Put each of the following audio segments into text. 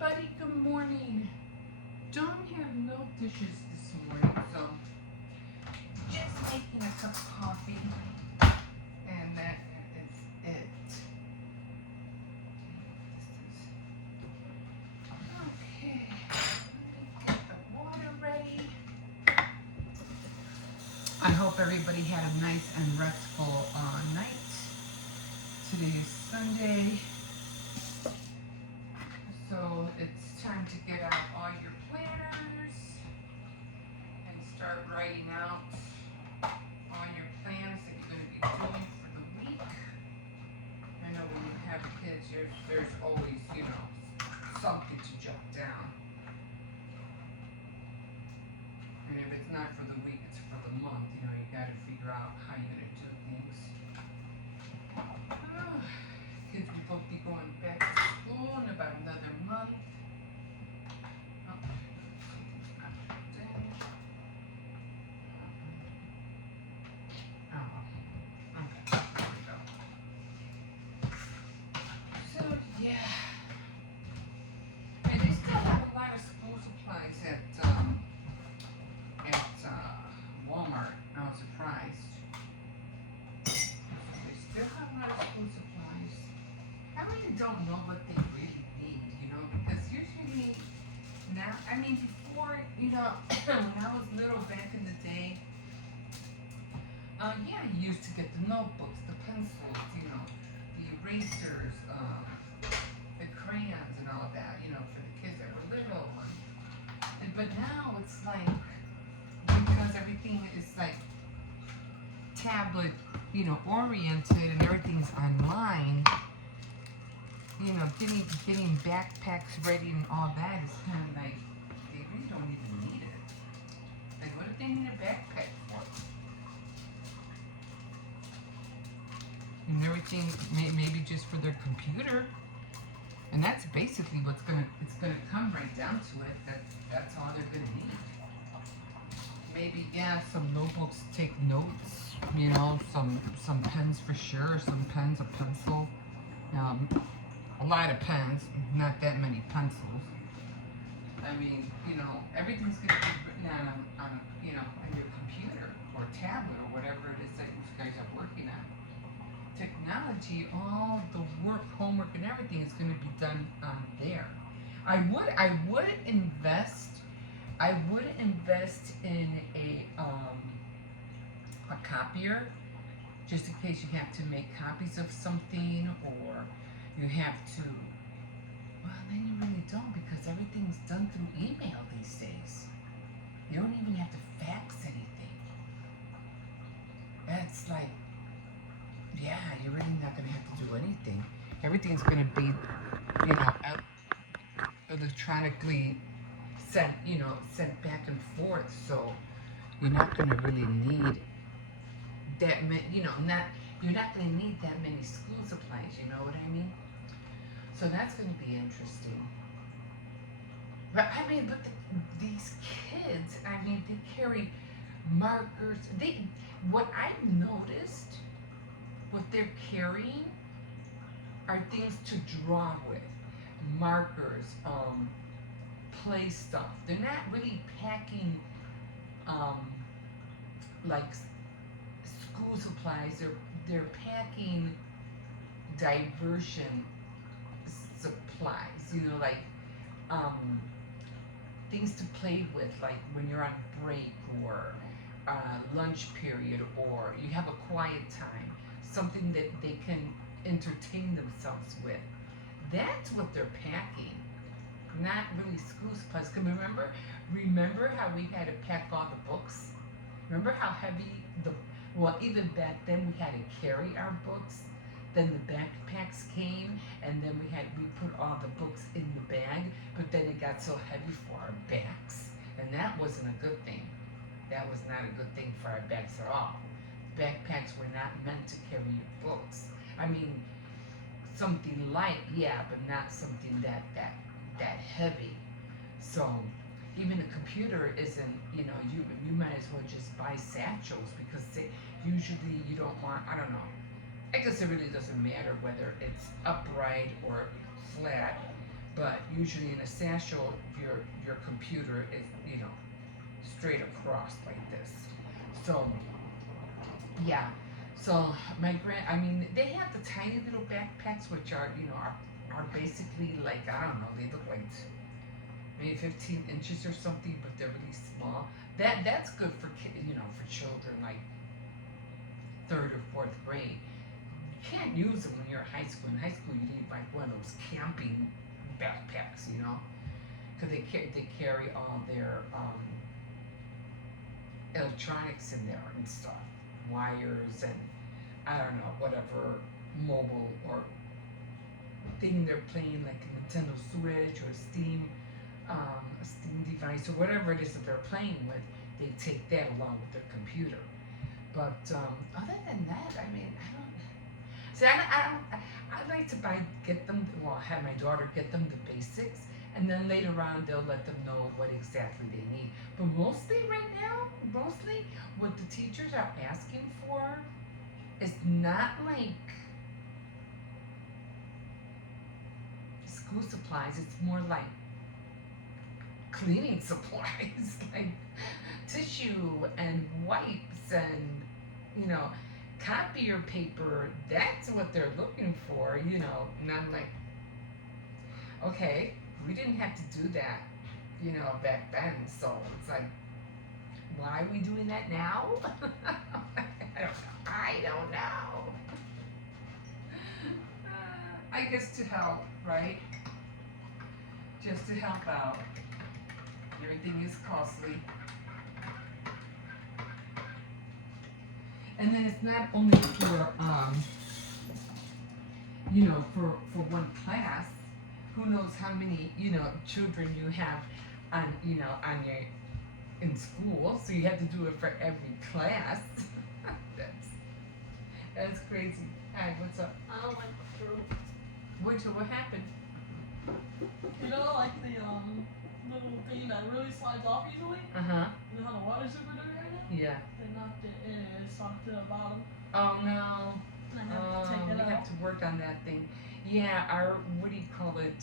everybody, good morning. Don't have no dishes this morning, so just making a cup of coffee, and that is it. Okay, let me get the water ready. I hope everybody had a nice and restful night. Today is Sunday, so it's time to get out all your planners and start writing out all your plans that you're going to be doing for the week. I know when you have kids, there's always, something to jot down. And if it's not for the week, it's for the month. You got to figure out how you're going to do things. Kids will both be going back to school in about another month. Walmart. I was surprised. They still have a lot of school supplies. I really don't know what they really need, because usually now, before, when I was little back in the day, you used to get the notebooks, the pencils, the erasers, the crayons and all that, for the kids that were little. But now it's like, because everything is like tablet, oriented, and everything's online, getting backpacks ready and all that is kind of like, they really don't even need it. Like, what if they need a backpack for? And everything, maybe just for their computer. And that's basically it's gonna come right down to it. That's all they're gonna need. Maybe, some notebooks to take notes, some pens for sure, some pens, a pencil, a lot of pens, not that many pencils. Everything's going to be written on your computer or tablet or whatever it is that you guys are working on. Technology, all the work, homework, and everything is going to be done there. I would invest in a copier, just in case you have to make copies of something, or you have to. Well, then you really don't, because everything's done through email these days. You don't even have to fax anything. That's like, you're really not going to have to do anything. Everything's going to be, electronically sent back and forth. So you're not going to really need that many, you're not going to need that many school supplies. You know what I mean? So that's going to be interesting. But these kids, they carry markers. What I've noticed, what they're carrying are things to draw with, markers, play stuff. They're not really packing like school supplies. They're packing diversion supplies. Like things to play with, like when you're on break or lunch period, or you have a quiet time, something that they can entertain themselves with. That's what they're packing, not really school supplies. Cause remember how we had to pack all the books? Remember how heavy even back then we had to carry our books. Then the backpacks came, and then we put all the books in the bag. But then it got so heavy for our backs, and that wasn't a good thing. That was not a good thing for our backs at all. Backpacks were not meant to carry your books. Something light, but not something that heavy. So even a computer isn't, you might as well just buy satchels, because usually you don't want, I don't know. I guess it really doesn't matter whether it's upright or flat, but usually in a satchel, your computer is, straight across like this. So yeah. So I mean, they have the tiny little backpacks, which are, are basically like, I don't know, they look like maybe 15 inches or something, but they're really small. That's good for for children like third or fourth grade. You can't use them when you're in high school. In high school, you need like one of those camping backpacks, because they carry all their electronics in there and stuff, wires and I don't know whatever mobile or thing they're playing, like a Nintendo Switch or a Steam device or whatever it is that they're playing with. They take that along with their computer. But other than that, I mean, I don't. See, I don't. I like to get them. Well, have my daughter get them the basics, and then later on they'll let them know what exactly they need. But mostly right now, what the teachers are asking for is not like school supplies. It's more like cleaning supplies, like tissue and wipes and you know copier paper. That's what they're looking for, and I'm like, okay, we didn't have to do that, back then. So it's like, why are we doing that now? I don't know. I guess to help, right? Just to help out. Everything is costly. And then it's not only for for one class. Who knows how many, children you have on your in school, so you have to do it for every class. that's that's crazy. Hi, what's up? I don't like the fruit. What happened? Like the little thing that really slides off easily? Uh-huh. You know how the water's super dirty right now? Yeah. They knocked it in and it sunk to the bottom. Oh no. And I have to take it We out. have to work on that thing. Yeah, our, what do you call it?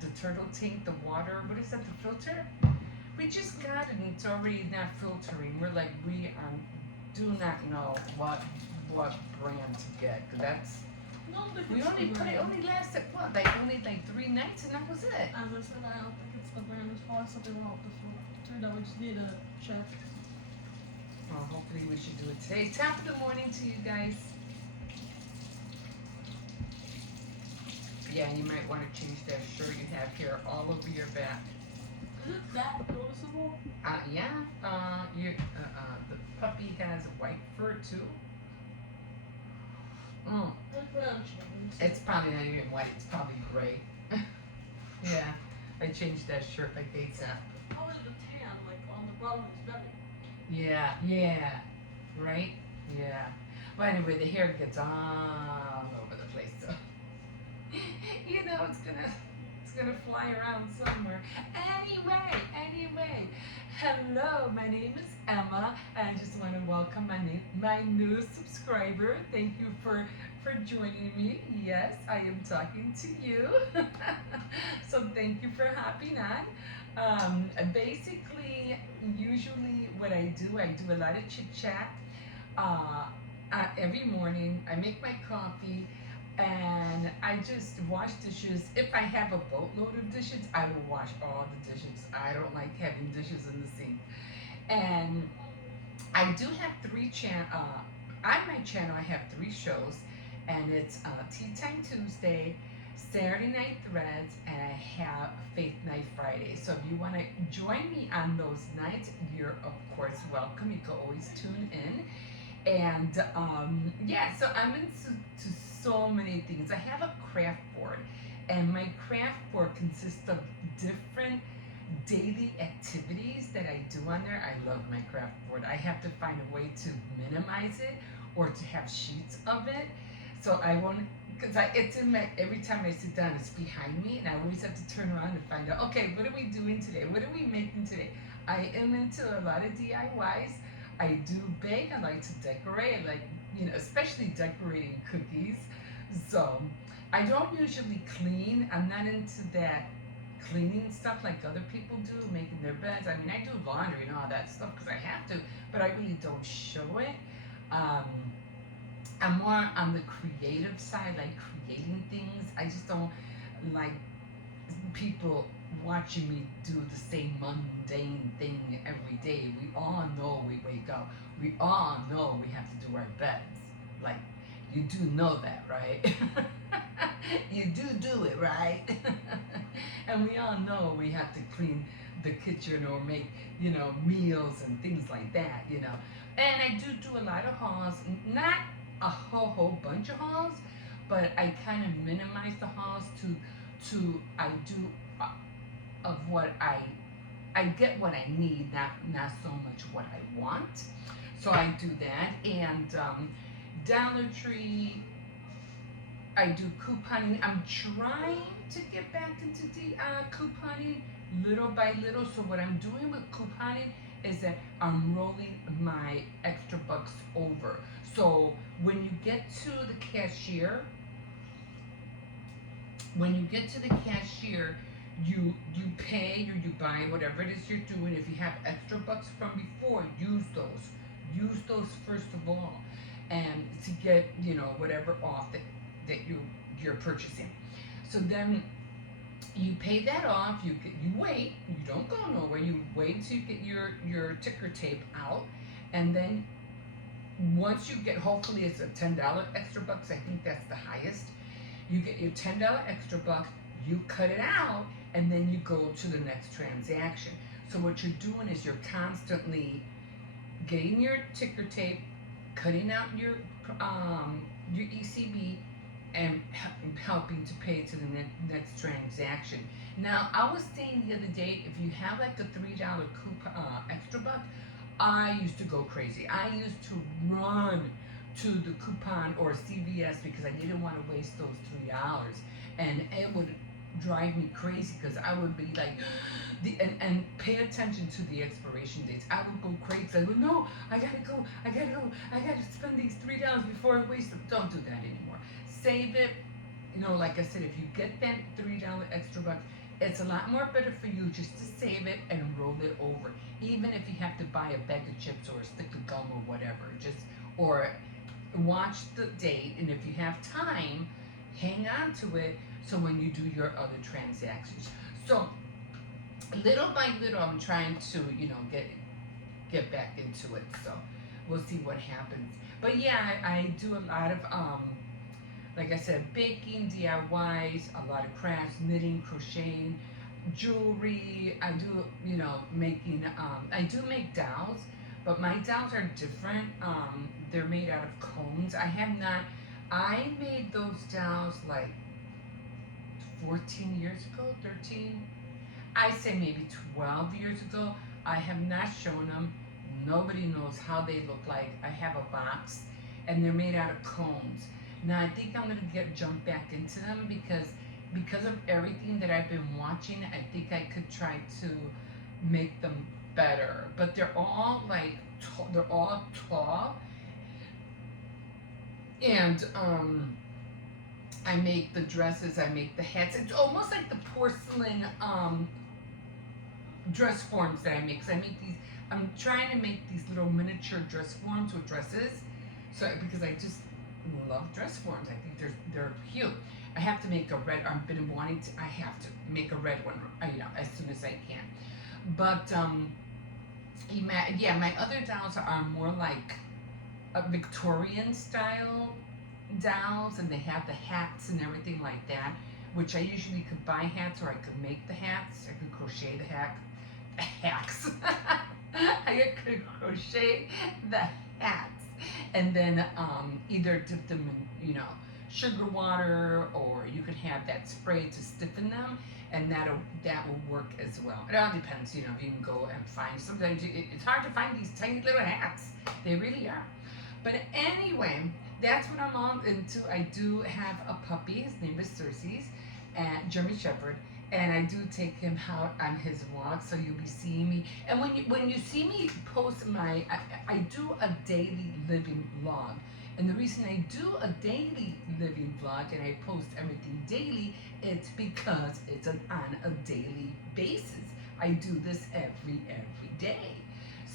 The turtle tank, the water, what is that, the filter? We just got it and it's already not filtering. We're like, do not know what brand to get. 'Cause that's, No, I don't think we it's only the put it, brand. only lasted, what, only 3 nights and that was it. As I said, I don't think it's the brand. There's probably something wrong with the filter that we just need to check. Well, hopefully we should do it today. Top of the morning to you guys. Yeah, you might want to change that shirt you have here all over your back. Is it that noticeable? Yeah. The puppy has white fur too. It's brown chicken. It's probably not even white. It's probably gray. Yeah, I changed that shirt like ASAP. Probably the tan, like on the bottom of his belly. Yeah. Right? Yeah. Well, anyway, the hair gets all over the place, so it's gonna fly around somewhere. Anyway, hello, my name is Emma. I just want to welcome my new subscriber. Thank you for joining me. Yes, I am talking to you. So thank you for hopping on. Basically, usually what I do a lot of chit chat. Every morning, I make my coffee and I just wash dishes. If I have a boatload of dishes, I will wash all the dishes. I don't like having dishes in the sink. And I do have on my channel I have 3 shows, and it's Tea Time Tuesday, Saturday Night Threads, and I have Faith Night Friday. So if you want to join me on those nights, you're of course welcome. You can always tune in. And so I'm into so many things. I have a craft board, and my craft board consists of different daily activities that I do on there. I love my craft board. I have to find a way to minimize it or to have sheets of it. So I won't, because it's in my, every time I sit down, it's behind me, and I always have to turn around and find out, okay, what are we doing today? What are we making today? I am into a lot of DIYs. I do bake. I like to decorate. I like, especially decorating cookies. So I don't usually clean. I'm not into that cleaning stuff like other people do, making their beds. I mean, I do laundry and all that stuff because I have to, but I really don't show it. Um, I'm more on the creative side, like creating things. I just don't like people watching me do the same mundane thing every day. We all know we wake up. We all know we have to do our beds. Like, you do know that, right? You do it, right? And we all know we have to clean the kitchen or make, meals and things like that, And I do a lot of hauls, not a whole bunch of hauls, but I kind of minimize the hauls to I do of what I get what I need, not so much what I want. So I do that, and Dollar Tree. I do couponing. I'm trying to get back into the couponing little by little. So what I'm doing with couponing is that I'm rolling my extra bucks over. So when you get to the cashier, you pay or you buy whatever it is you're doing. If you have extra bucks from before, use those. Use those first of all, and to get whatever off that you're purchasing. So then you pay that off. You wait. You don't go nowhere. You wait until you get your ticker tape out, and then once you get, hopefully it's a $10 extra bucks. I think that's the highest. You get your $10 extra bucks. You cut it out, and then you go to the next transaction. So what you're doing is you're constantly getting your ticker tape, cutting out your ECB, and helping to pay to the next transaction. Now, I was saying the other day, if you have like a $3 extra buck, I used to go crazy. I used to run to the coupon or CVS because I didn't want to waste those $3, and it would drive me crazy because I would be like, and pay attention to the expiration dates. I would go crazy. I would, no, I gotta spend these $3 before I waste them. Don't do that anymore. Save it. Like I said, if you get that $3 extra bucks, it's a lot more better for you just to save it and roll it over. Even if you have to buy a bag of chips or a stick of gum or whatever, or watch the date, and if you have time, hang on to it so when you do your other transactions. So little by little, I'm trying to get back into it. So we'll see what happens. But yeah, I do a lot of like I said, baking, DIYs, a lot of crafts, knitting, crocheting, jewelry. I do making. I do make dolls, but my dolls are different. They're made out of cones. I made those dolls like 14 years ago, 13. I say maybe 12 years ago. I have not shown them. Nobody knows how they look like. I have a box, and they're made out of cones. Now I think I'm gonna jump back into them because of everything that I've been watching. I think I could try to make them better. But they're all like they're all tall, and I make the dresses. I make the hats. It's almost like the porcelain dress forms that I make. 'Cause I make these. I'm trying to make these little miniature dress forms with dresses. So because I just love dress forms. I think they're cute. I have to make a red. I've been wanting to. I have to make a red one. As soon as I can. But my other dolls are more like a Victorian style dolls, and they have the hats and everything like that. Which I usually could buy hats, or I could make the hats. I could crochet the hats. I could crochet the hats, and then either dip them in sugar water, or you could have that spray to stiffen them, and that will work as well. It all depends, if you can go and find. Sometimes it's hard to find these tiny little hats. They really are. But anyway, that's what I'm on into. I do have a puppy. His name is Cersei, and German Shepherd. And I do take him out on his walk, so you'll be seeing me. And when you see me post I do a daily living vlog, And the reason I do a daily living vlog and I post everything daily, it's because it's on a daily basis. I do this every day.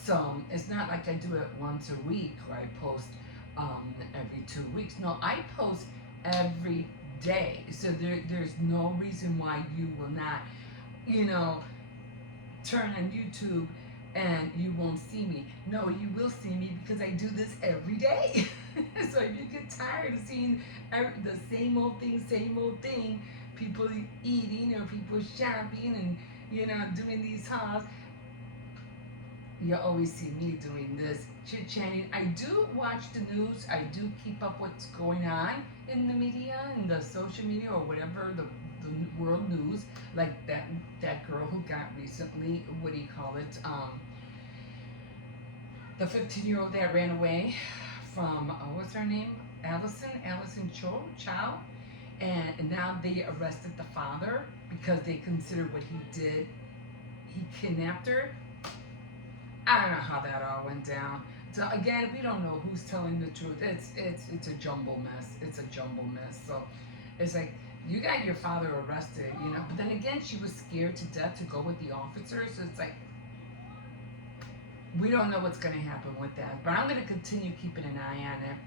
So it's not like I do it once a week or I post every 2 weeks. No, I post every day. So there's no reason why you will not, you know, turn on YouTube and you won't see me. No, you will see me because I do this every day. So if you get tired of seeing the same old thing, people eating or people shopping and, you know, doing these hauls, you always see me doing this, chit-chatting. I do watch the news. I do keep up what's going on in the media and the social media or whatever, the world news. Like that girl who got recently, what do you call it? The 15-year-old that ran away from, what's her name? Allison Chow. And now they arrested the father because they consider what he did. He kidnapped her. I don't know how that all went down. So again, we don't know who's telling the truth. It's a jumble mess. It's a jumble mess. So it's like, you got your father arrested, you know. But then again, she was scared to death to go with the officers. So it's like, we don't know what's going to happen with that. But I'm going to continue keeping an eye on it.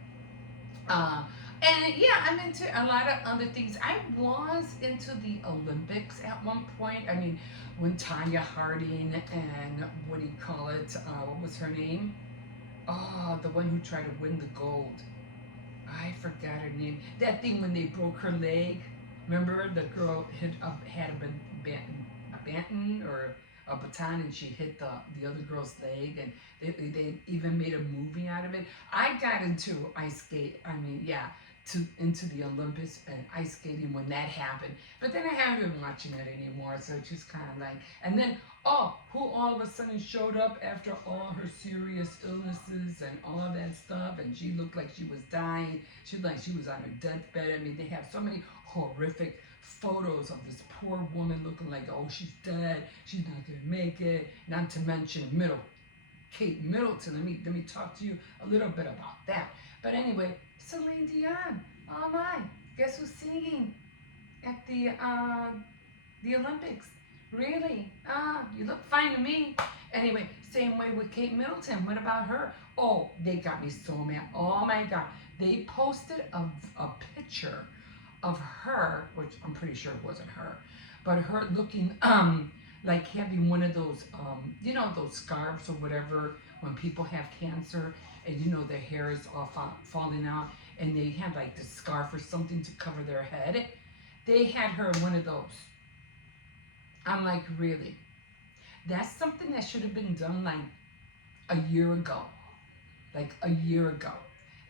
And yeah, I'm into a lot of other things. I was into the Olympics at one point. I mean, when Tanya Harding and what do you call it? What was her name? Oh, the one who tried to win the gold. I forgot her name. That thing when they broke her leg. Remember, the girl had a baton or a baton, and she hit the other girl's leg, and they even made a movie out of it. I got into ice skate. I mean, yeah. Into the Olympics and ice skating when that happened. But then I haven't been watching it anymore, so it's just kind of like, and then, who all of a sudden showed up after all her serious illnesses and all of that stuff, and she looked like she was dying. She looked like she was on her deathbed. I mean, they have so many horrific photos of this poor woman looking like, oh, she's dead, she's not gonna make it, not to mention Kate Middleton. Let me talk to you a little bit about that. But anyway, Celine Dion. Oh my! Guess who's singing at the Olympics? Really? You look fine to me. Anyway, same way with Kate Middleton. What about her? Oh, they got me so mad. Oh my God! They posted a picture of her, which I'm pretty sure it wasn't her, but her looking like having one of those you know, those scarves or whatever when people have cancer. And you know, their hair is all falling out, and they have like the scarf or something to cover their head. They had her in one of those. I'm like, really? That's something that should have been done like a year ago. Like a year ago.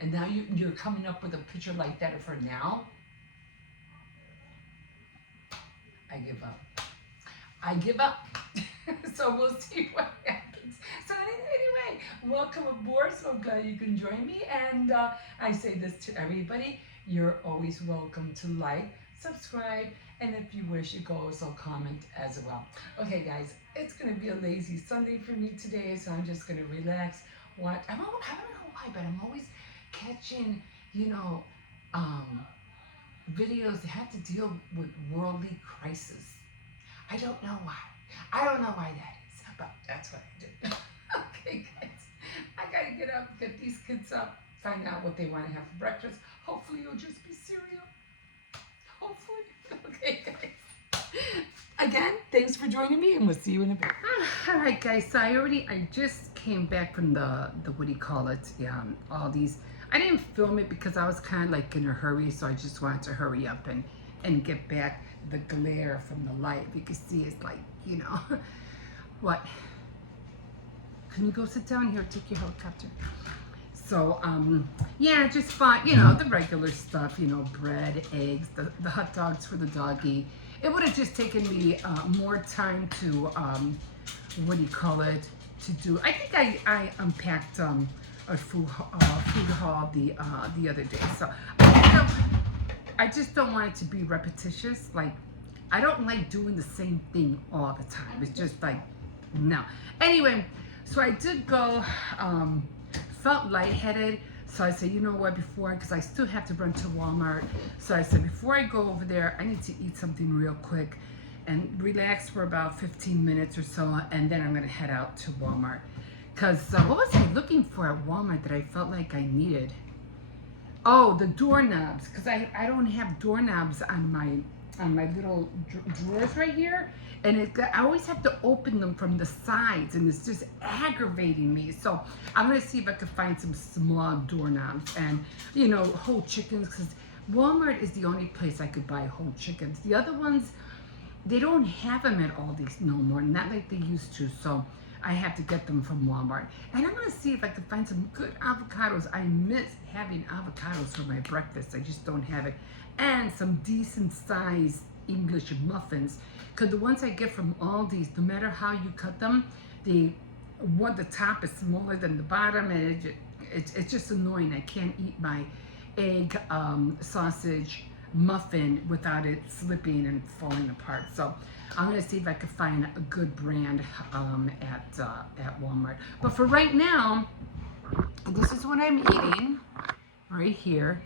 And now you're coming up with a picture like that of her now? I give up. I give up. So we'll see what happens. So anyway, welcome aboard. So glad you can join me. And I say this to everybody. You're always welcome to like, subscribe, and if you wish, you can also comment as well. Okay, guys, it's going to be a lazy Sunday for me today, so I'm just going to relax. I don't know why, but I'm always catching, you know, videos that have to deal with worldly crisis. I don't know why. I don't know why that is, but that's what I do. Okay, guys, I gotta get up, get these kids up, find out what they want to have for breakfast. Hopefully it'll just be cereal. Hopefully. Okay, guys. Again, thanks for joining me, and we'll see you in a bit. All right, guys, so I just came back from the what do you call it? All these. I didn't film it because I was kind of like in a hurry, so I just wanted to hurry up and get back. The glare from the light, you can see it's like, you know, what? Can you go sit down here? Take your helicopter. So, yeah, just bought, you know, the regular stuff, you know, bread, eggs, the hot dogs for the doggy. It would have just taken me more time to, what do you call it, to do. I think I unpacked a food haul the other day. So, I just don't want it to be repetitious. Like, I don't like doing the same thing all the time. It's just like, no. Anyway, so I did go, felt lightheaded. So I said, you know what, because I still have to run to Walmart. So I said, before I go over there, I need to eat something real quick and relax for about 15 minutes or so, and then I'm gonna head out to Walmart. Because what was I looking for at Walmart that I felt like I needed? Oh, the doorknobs, because I don't have doorknobs on my little drawers right here, and I always have to open them from the sides, and it's just aggravating me. So I'm gonna see if I can find some small doorknobs and whole chickens, because Walmart is the only place I could buy whole chickens. The other ones, they don't have them at Aldi's no more, not like they used to. So I have to get them from Walmart. And I'm gonna see if I can find some good avocados. I miss having avocados for my breakfast. I just don't have it. And some decent sized English muffins. Because the ones I get from Aldi's, no matter how you cut them, the top is smaller than the bottom, and it's just annoying. I can't eat my egg sausage muffin without it slipping and falling apart. So I'm gonna see if I can find a good brand at Walmart. But for right now, this is what I'm eating right here.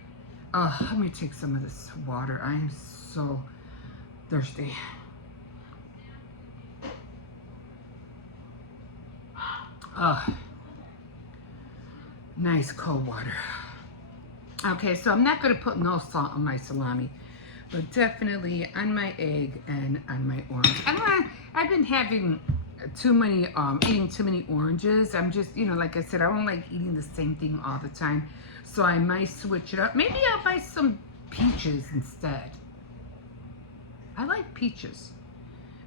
Let me take some of this water. I am so thirsty. Nice cold water. Okay, so I'm not gonna put no salt on my salami, but definitely on my egg and on my orange. I've been having eating too many oranges. I'm just, like I said, I don't like eating the same thing all the time. So I might switch it up. Maybe I'll buy some peaches instead. I like peaches.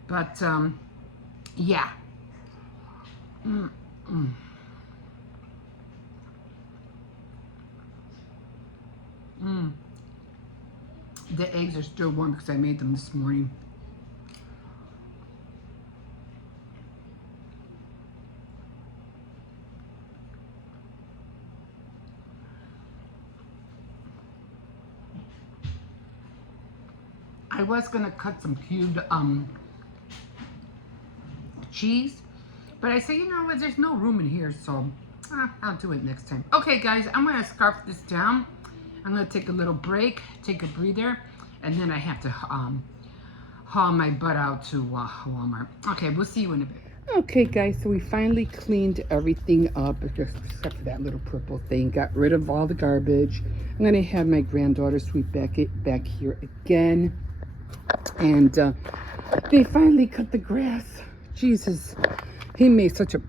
But, yeah. The eggs are still warm because I made them this morning. I was gonna cut some cubed cheese, but I said, you know what, there's no room in here, so I'll do it next time. Okay, guys, I'm gonna scarf this down. I'm gonna take a little break, take a breather, and then I have to haul my butt out to Walmart. Okay, we'll see you in a bit. Okay, guys, so we finally cleaned everything up, except for that little purple thing. Got rid of all the garbage. I'm gonna have my granddaughter sweep back here again. And they finally cut the grass. Jesus, he made such a,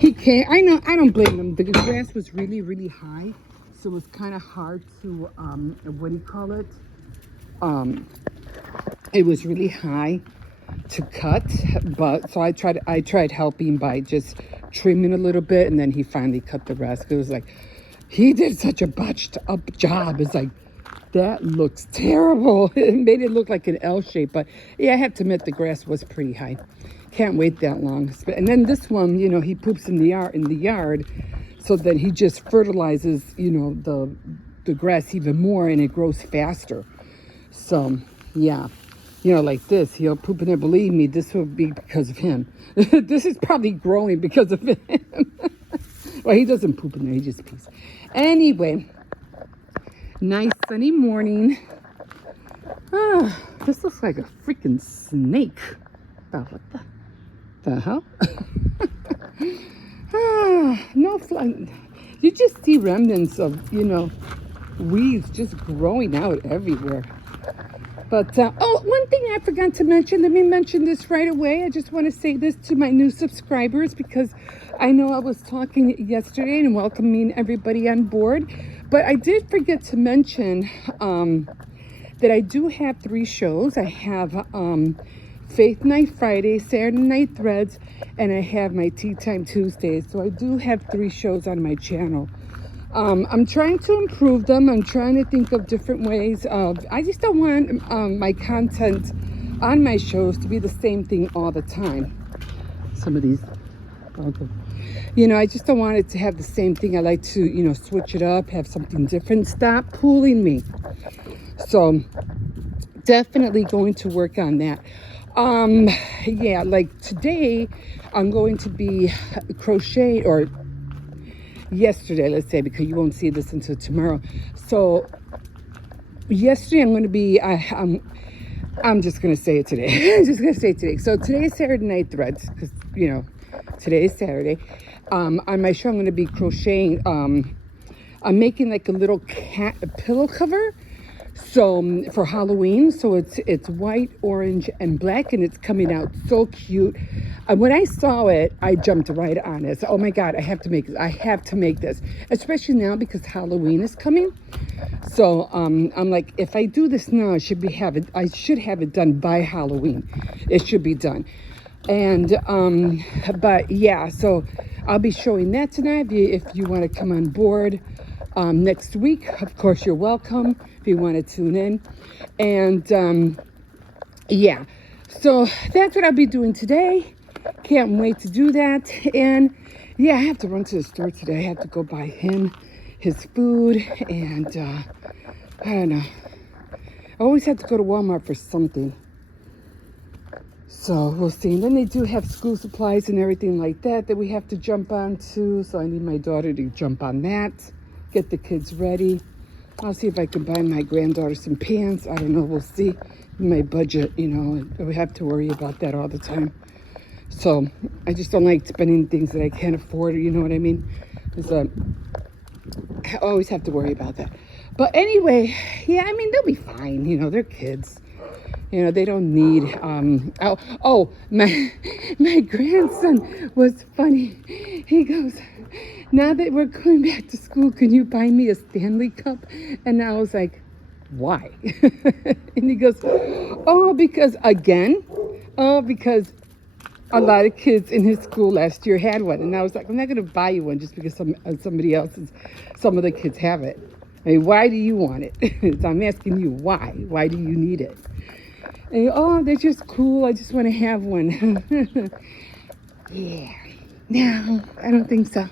he can't, I don't blame him. The grass was really, really high. So it was kind of hard to, what do you call it? It was really high to cut, but so I tried helping by just trimming a little bit, and then he finally cut the rest. It was like, he did such a botched up job. It's like, that looks terrible. It made it look like an L shape, but yeah, I have to admit the grass was pretty high. Can't wait that long. And then this one, he poops in the yard, so then he just fertilizes, the grass even more, and it grows faster. So yeah, like this, he'll poop in there. Believe me, this will be because of him. This is probably growing because of him. Well, he doesn't poop in there, he just pees. Anyway, nice sunny morning. This looks like a freaking snake. Oh, what the hell? No fun. You just see remnants of, weeds just growing out everywhere. But, one thing I forgot to mention, let me mention this right away. I just want to say this to my new subscribers, because I know I was talking yesterday and welcoming everybody on board. But I did forget to mention that I do have 3 shows. I have Faith Night Friday, Saturday Night Threads, and I have my Tea Time Tuesdays. So I do have 3 shows on my channel. I'm trying to improve them. I'm trying to think of different ways of, I just don't want my content on my shows to be the same thing all the time. Some of these, I just don't want it to have the same thing. I like to, switch it up, have something different. Stop pulling me. So definitely going to work on that. Yeah, like today I'm going to be yesterday, let's say, because you won't see this until tomorrow. So yesterday I'm going to be, I'm just going to say it today. I'm just going to say it today. So today is Saturday Night Threads, because, today is Saturday. On my show, I'm going to be crocheting. I'm making like a little cat pillow cover. So for Halloween, so it's white, orange, and black, and it's coming out so cute. When I saw it, I jumped right on it. So, oh my God, I have to make this. I have to make this, especially now because Halloween is coming. So I'm like, if I do this now, I should have it done by Halloween. It should be done. And but yeah, so I'll be showing that tonight. If you want to come on board next week, of course you're welcome. If you want to tune in, and yeah, so that's what I'll be doing today. Can't wait to do that. And yeah, I have to run to the store today. I have to go buy him his food, and I don't know. I always have to go to Walmart for something. So we'll see. And then they do have school supplies and everything like that we have to jump on to. So I need my daughter to jump on that, get the kids ready. I'll see if I can buy my granddaughter some pants. I don't know. We'll see. My budget, we have to worry about that all the time. So I just don't like spending things that I can't afford. You know what I mean? Because I always have to worry about that. But anyway, yeah, I mean, they'll be fine. They're kids. They don't need, my grandson was funny. He goes, now that we're going back to school, can you buy me a Stanley Cup? And I was like, why? And he goes, because a lot of kids in his school last year had one. And I was like, I'm not going to buy you one just because some of the kids have it. I mean, why do you want it? So I'm asking you, why? Why do you need it? And they're just cool. I just want to have one. Yeah. No, I don't think so.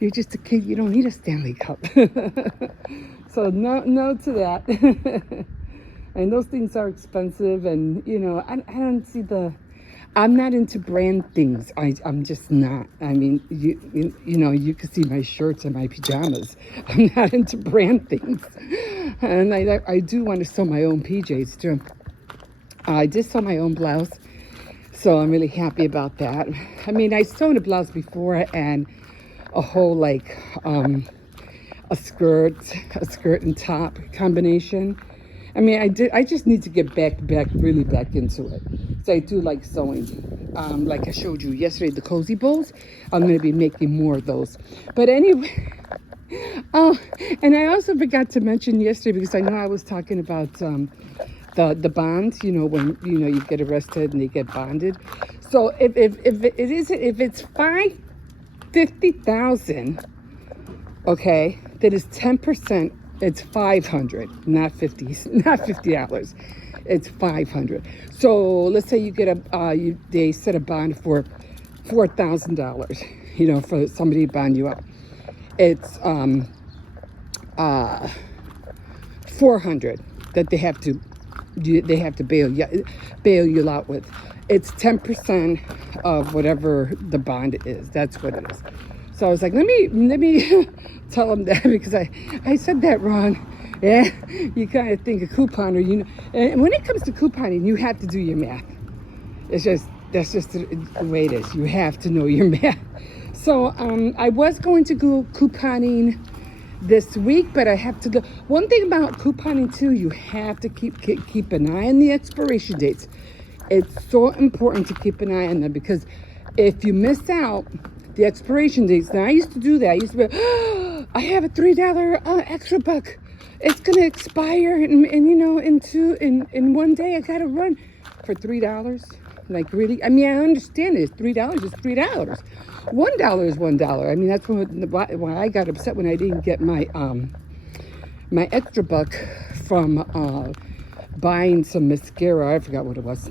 You're just a kid. You don't need a Stanley Cup. So no to that. And those things are expensive. And, I don't see I'm not into brand things. I'm just not. I mean, you can see my shirts and my pajamas. I'm not into brand things. And I do want to sew my own PJs too. I did sew my own blouse, so I'm really happy about that. I mean, I sewed a blouse before and a whole a skirt and top combination. I mean, I just need to get really back into it. So I do like sewing. Like I showed you yesterday, the cozy bowls. I'm going to be making more of those. But anyway, and I also forgot to mention yesterday, because I know I was talking about the bonds, when you get arrested and they get bonded. So if it's $50,000, okay, that is 10%. It's $500, not $50. It's $500. So let's say you get they set a bond for $4,000. For somebody to bond you up. It's $400 that they have to bail you out with. It's 10% of whatever the bond is. That's what it is. So I was like, let me tell them that, because I said that wrong. Yeah, you kind of think a couponer, and when it comes to couponing, you have to do your math. That's just the way it is. You have to know your math. So I was going to go couponing this week, but I have to go. One thing about couponing too, you have to keep an eye on the expiration dates. It's so important to keep an eye on them, because if you miss out the expiration dates. Now I used to do that. I used to be, I have a $3 extra buck. It's gonna expire, and in 1 day I gotta run for $3. Like, really? I mean, I understand it. $3 is $3. $1 is $1. I mean, that's why I got upset when I didn't get my my extra buck from buying some mascara. I forgot what it was,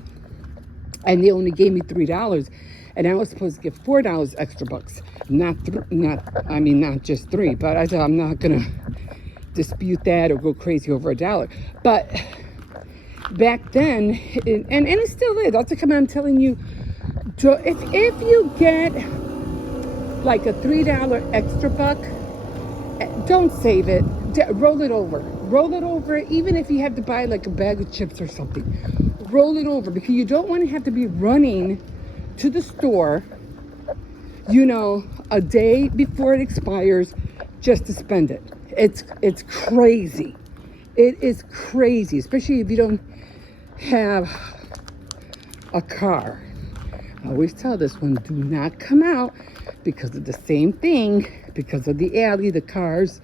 and they only gave me $3. And I was supposed to get $4 extra bucks, not just $3. But I thought, I'm not gonna dispute that or go crazy over $1. But back then, and it still is. That's like I'm telling you, if you get like a $3 extra buck, don't save it. Roll it over. Roll it over, even if you have to buy like a bag of chips or something. Roll it over, because you don't want to have to be running to the store, you know, a day before it expires just to spend it. It's crazy. It is crazy, especially if you don't have a car. I always tell this one, do not come out because of the same thing, because of the alley, the cars.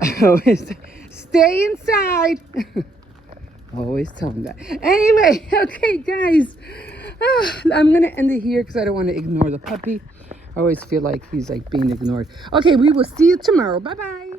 I always stay inside. I always tell them that. Anyway, okay, guys, I'm going to end it here because I don't want to ignore the puppy. I always feel like he's like being ignored. Okay, we will see you tomorrow. Bye-bye.